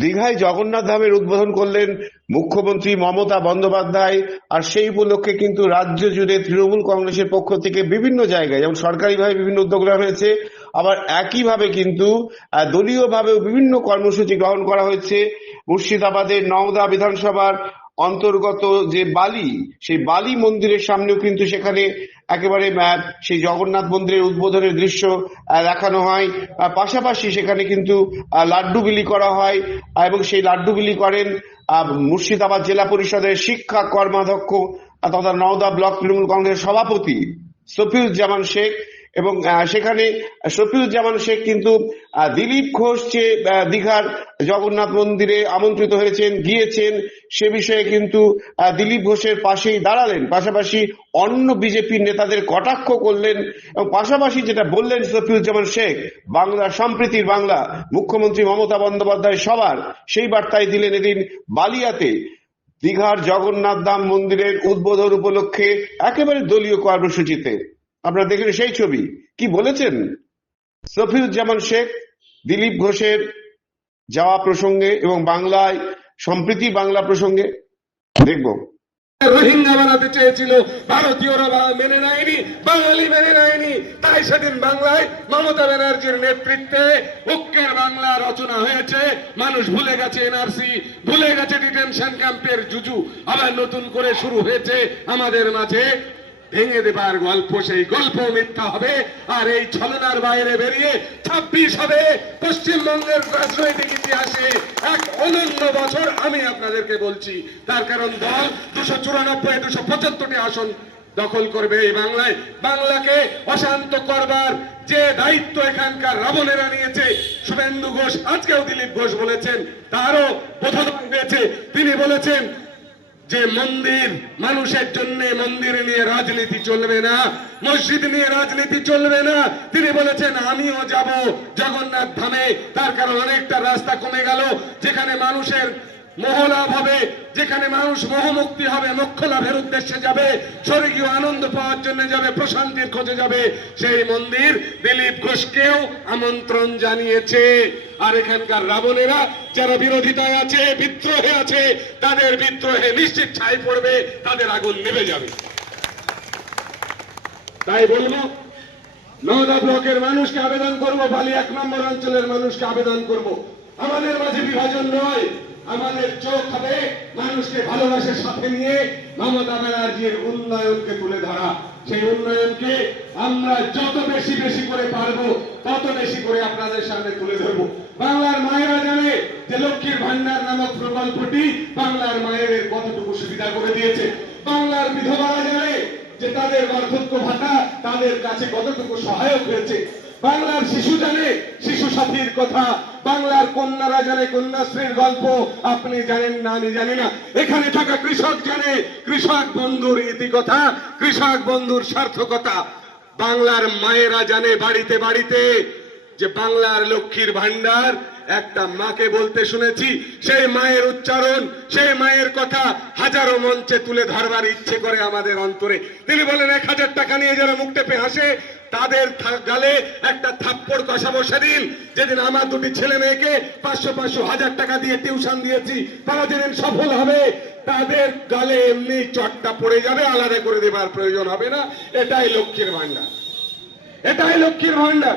দীঘায় জগন্নাথ ধামের উদ্বোধন করলেন মুখ্যমন্ত্রী মমতা বন্দ্যোপাধ্যায়। আর সেই উপলক্ষে কিন্তু রাজ্য জুড়ে তৃণমূল কংগ্রেসের পক্ষ থেকে বিভিন্ন জায়গায়, যেমন সরকারিভাবে বিভিন্ন উদ্যোগ নেওয়া হয়েছে, আবার একইভাবে কিন্তু দলীয়ভাবেও বিভিন্ন কর্মসূচি গ্রহণ করা হয়েছে। মুর্শিদাবাদের নওদা বিধানসভার অন্তর্গত যে বালি, সেই বালি মন্দিরের সামনেও কিন্তু সেখানে একেবারে সেই জগন্নাথ মন্দিরের উদ্বোধনের দৃশ্য দেখানো হয়। পাশাপাশি সেখানে কিন্তু লাড্ডু বিলি করা হয়। এবং সেই লাড্ডু বিলি করেন মুর্শিদাবাদ জেলা পরিষদের শিক্ষা কর্মাধ্যক্ষ তথা নওদা ব্লক তৃণমূল কংগ্রেস সভাপতি সফিউজ্জামান শেখ। এবং সেখানে শফিউজ্জামান শেখ কিন্তু দিলীপ ঘোষ যে দীঘার জগন্নাথ মন্দিরে আমন্ত্রিত হয়েছেন, গিয়েছেন, সে বিষয়ে কিন্তু দিলীপ ঘোষের পাশেই দাঁড়ালেন। পাশাপাশি অন্য বিজেপির নেতাদের কটাক্ষ করলেন এবং পাশাপাশি যেটা বললেন শফিউজ্জামান শেখ, বাংলা সম্প্রীতির বাংলা, মুখ্যমন্ত্রী মমতা বন্দ্যোপাধ্যায় সবার, সেই বার্তায় দিলেন এদিন বালিয়াতে। দীঘার জগন্নাথ ধাম মন্দিরের উদ্বোধন উপলক্ষে একেবারে দলীয় কর্মসূচিতে। আপনারা দেখলেন সেই ছবি। কি বলেছেন? সফিউজ্জামান শেখ, দিলীপ ঘোষের যাওয়া প্রসঙ্গে এবং বাংলায়, সম্প্রীতি বাংলা প্রসঙ্গে। দেখব। রোহিঙ্গা বানাতে চেয়েছিল, ভারতীয়রা মেনে নেয়নি, বাঙালি মেনে নেয়নি। তাই সেদিন বাংলায় মমতা ব্যানার্জির নেতৃত্বে ঐক্যের বাংলা রচনা হয়েছে। মানুষ ভুলে গেছে এনআরসি, ভুলে গেছে ডিটেনশন ক্যাম্পের জুজু। আবার নতুন করে শুরু হয়েছে আমাদের মাঝে ভেঙে দেবার গল্প, সেই গল্প মিথ্যা হবে। আর এই ছলনার বাইরে বেরিয়ে ছাব্বিশ হবে পশ্চিমবঙ্গের রাজনৈতিক ইতিহাসে এক অনন্য বছর আমি আপনাদেরকে বলছি। তার কারণ দল দুশো চুরানব্বই, দুশো পঁচাত্তরটি আসন দখল করবে এই বাংলায়। বাংলাকে অশান্ত করবার যে দায়িত্ব এখানকার রাবণেরা নিয়েছে, শুভেন্দু ঘোষ আজকেও দিলীপ ঘোষ বলেছেন, তারও বোধোদয় হয়েছে। তিনি বলেছেন যে মন্দির মানুষের জন্য মন্দির নিয়ে রাজনীতি চলবে না, মসজিদ নিয়ে রাজনীতি চলবে না, তিনি বলেছেন, আমিও যাব জগন্নাথ ধামে। তার কারণ অনেকটা রাস্তা কমে গেল, যেখানে মানুষের মোহলাভ হবে যেখানে মানুষ মোহমুক্তি হবে মোক্ষ লাভের উদ্দেশ্যে যাবে, স্বর্গীয় আনন্দ পাওয়ার জন্য যাবে, প্রশান্তির খোঁজে যাবে, সেই মন্দির দিলীপ ঘোষকেও আমন্ত্রণ জানিয়েছে। আর এখানকার রাবণেরা যারা বিরোধিতায় আছে, বিদ্রোহে আছে, তাদের বিদ্রোহে নিশ্চিত ছাই পড়বে, তাদের আগুন নেবে যাবে। তাই বলব, নওদা ব্লকের মানুষকে আবেদন করব, বালি এক নম্বর অঞ্চলের মানুষকে আবেদন করব। আমাদের মাঝে বিভাজন নয়। আমাদের চোখ হবে মানুষকে ভালোবাসার সাথে নিয়ে মমতা ব্যানার্জির উন্নয়নকে তুলে ধরা। সেই উন্নয়নকে আমরা যত বেশি বেশি করে পারব, তত বেশি করে আপনাদের সামনে তুলে ধরবো। বাংলার মায়েরা জানে যে লক্ষ্মীর ভান্ডার নামক প্রকল্পটি বাংলার মায়ের কতটুকু সুবিধা করে দিয়েছে, বাংলার বিধবারা জানে যে তাদের বার্ধক্য ভাতা, তাদের কাছে কতটুকু সহায়ক হয়েছে, বাংলার শিশু জানে, শিশু সাথীর কথা বাংলার কন্যারা জানে কন্যাশ্রীর গল্প আপনি জানেন না, আমি জানি না। এখানে থাকা কৃষক জানে, কৃষক বন্ধুর ইতিকথা, কৃষক বন্ধুর সার্থকতা। বাংলার মায়েরা জানে বাড়িতে বাড়িতে যে বাংলার লক্ষ্মীর ভান্ডার একটা মাকে বলতে শুনেছি, সেই মায়ের উচ্চারণ, সেই মায়ের কথা হাজারো মঞ্চে তুলে ধরবার ইচ্ছে করে আমাদের অন্তরে। তিনি বলেন, এক হাজার টাকা নিয়ে যারা মুখ টেপে হাসে, তাদের গালে একটা থাপ্পড় কষাবো সেদিন। যেদিন আমার দুটি ছেলে মেয়েকে পাঁচশো পাঁচশো হাজার টাকা দিয়ে টিউশন দিয়েছি, তারা যেদিন সফল হবে, তাদের গালে এমনি চটটা পড়ে যাবে, আলাদা করে দেবার প্রয়োজন হবে না। এটাই লক্ষ্মীর ভান্ডার এটাই লক্ষ্মীর ভান্ডার